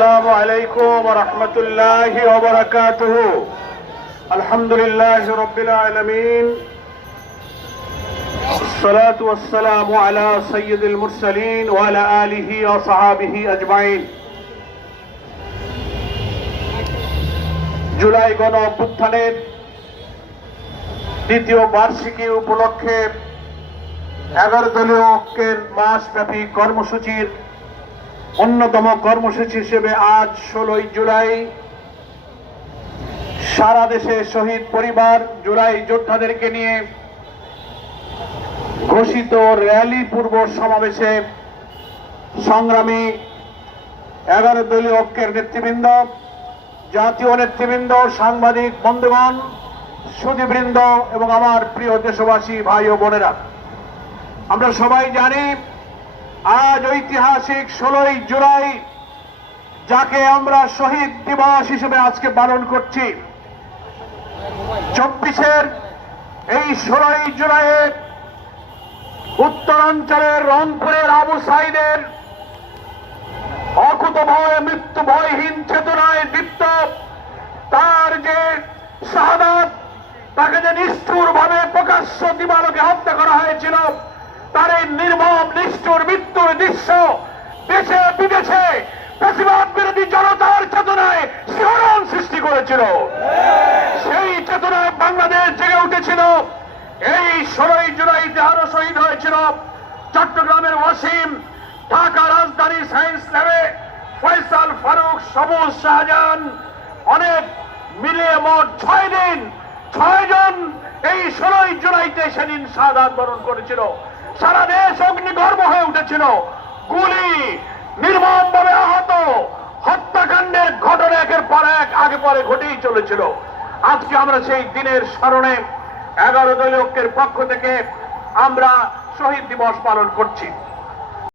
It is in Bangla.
السلام عليكم ورحمة الله وبركاته. الحمد لله رب العالمين، الصلاة والسلام على سيد المرسلين وعلى آله وصحابه أجمعين. জুলাই গণ অভ্যুত্থানের দ্বিতীয় বার্ষিকী উপলক্ষে 11 দলীয় ঐক্যের মাসব্যাপী কর্মসূচির অন্যতম কর্মসূচি হিসেবে আজ 16 জুলাই সারা দেশে শহীদ পরিবার, জুলাই যোদ্ধাদেরকে নিয়ে ঘোষিত র্যালি পূর্ব সমাবেশে সংগ্রামী 11 দলীয় ঐক্যের নেতৃবৃন্দ, জাতীয় নেতৃবৃন্দ, সাংবাদিক বন্ধুগণ, সুধীবৃন্দ এবং আমার প্রিয় দেশবাসী ভাই ও বোনেরা, আমরা সবাই জানি আজ ঐতিহাসিক 16 জুলাই, যাকে আমরা শহীদ দিবস হিসেবে আজকে পালন করছি। 24-এর এই 16 জুলাইয়ে উত্তরাঞ্চলের রংপুরের আবু সাইদের অকুতভয় মৃত্যু ভয়হীন চেতনায় দীপ্ত তার যে শাহাদাত, তাকে যে নিষ্ঠুর ভাবে প্রকাশ্য দিবালোকে হত্যা করা হয়েছিল, তার এই নির্মম নিষ্ঠুর মৃত্যুর দৃশ্য দেশে বিদেশে ফ্যাসিবাদ বিরোধী জনতার চেতনায় শিহরণ সৃষ্টি করেছিল। সেই চেতনায় বাংলাদেশ জেগে উঠেছিল। এই 16 জুলাইতে আরো শহীদ হয়েছিল চট্টগ্রামের ওয়াসিম, ঢাকা রাজধানী সায়েন্স ল্যাবে ফয়সাল ফারুক, সবুজ শাহজাহান, অনেক মিলিয়ে মোট 6 দিন 6 জন এই 16 জুলাইতে সেদিন শাহাদাত বরণ করেছিল। সারা দেশ অগ্নিগর্ভ হয়ে উঠেছিল। গুলি, নির্মমভাবে আহত, হত্যাকাণ্ডের ঘটনা একের পর এক আগে পরে ঘটেই চলেছিল। আজকে আমরা সেই দিনের স্মরণে 11 দলীয় ঐক্যের পক্ষ থেকে আমরা শহীদ দিবস পালন করছি।